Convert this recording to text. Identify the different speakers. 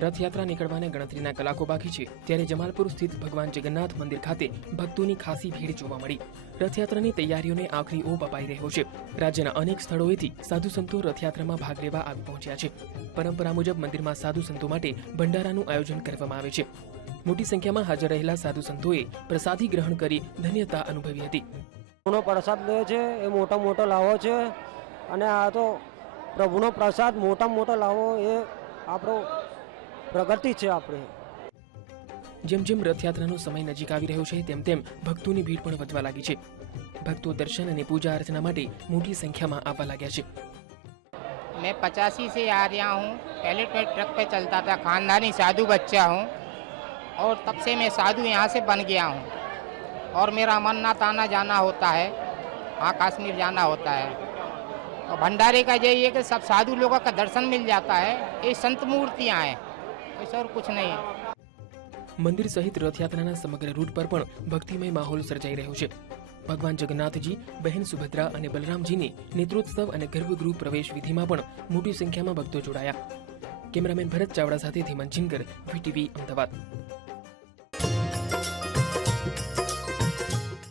Speaker 1: રથયાત્રા નીકળવાને ગણતરીના કલાકો બાકી છે, ત્યારે જમાલપુર સ્થિત ભગવાન જગન્નાથ મંદિર ખાતે ભક્તોની ખાસી ભીડ જોવા મળી. રથયાત્રાની તૈયારીઓને આખરી ઓપ અપાઈ રહ્યો છે. રાજ્યના અનેક સ્થળોએથી સાધુ સંતો રથયાત્રામાં ભાગ લેવા આવી પહોંચ્યા છે. પરંપરા મુજબ મંદિરમાં સાધુ સંતો માટે ભંડારાનું આયોજન કરવામાં આવે છે. મોટી સંખ્યામાં હાજર રહેલા સાધુ સંતોએ પ્રસાદી ગ્રહણ કરી ધન્યતા અનુભવી હતી.
Speaker 2: પ્રભુનો પ્રસાદ લે છે, એ મોટો મોટો લાવો છે, અને આ તો પ્રભુનો પ્રસાદ મોટા મોટો લાવો એ આપણો પ્રગતિ છે આપણે
Speaker 1: જેમ જેમ રથયાત્રાનો સમય નજીક આવી રહ્યો છે તેમ તેમ ભક્તોની ભીડ પણ વધવા લાગી છે ભક્તો દર્શન અને પૂજા અર્ચના માટે મોટી સંખ્યામાં આવવા લાગ્યા છે
Speaker 3: मैं पचासी से आ रहा हूँ पहले तो ट्रक पे चलता था खानदानी साधु बच्चा हूँ और तब से मैं साधु यहाँ से बन गया हूँ और मेरा अमरनाथ आना जाना होता है हाँ कश्मीर जाना होता है और भंडारे का यही है कि सब साधु लोगों का दर्शन मिल जाता है ये संत मूर्तियाँ हैं ऐसा और कुछ नहीं है
Speaker 1: મંદિર સહિત રથયાત્રાના સમગ્ર રૂટ પર પણ ભક્તિમય માહોલ સર્જાઈ રહ્યો છે ભગવાન જગન્નાથજી બહેન સુભદ્રા અને બલરામજીની નેત્રોત્સવ અને ગર્ભગૃહ પ્રવેશ વિધિમાં પણ મોટી સંખ્યામાં ભક્તો જોડાયા કેમેરામેન ભરત ચાવડા સાથે ધીમન જીનકર વીટીવી અમદાવાદ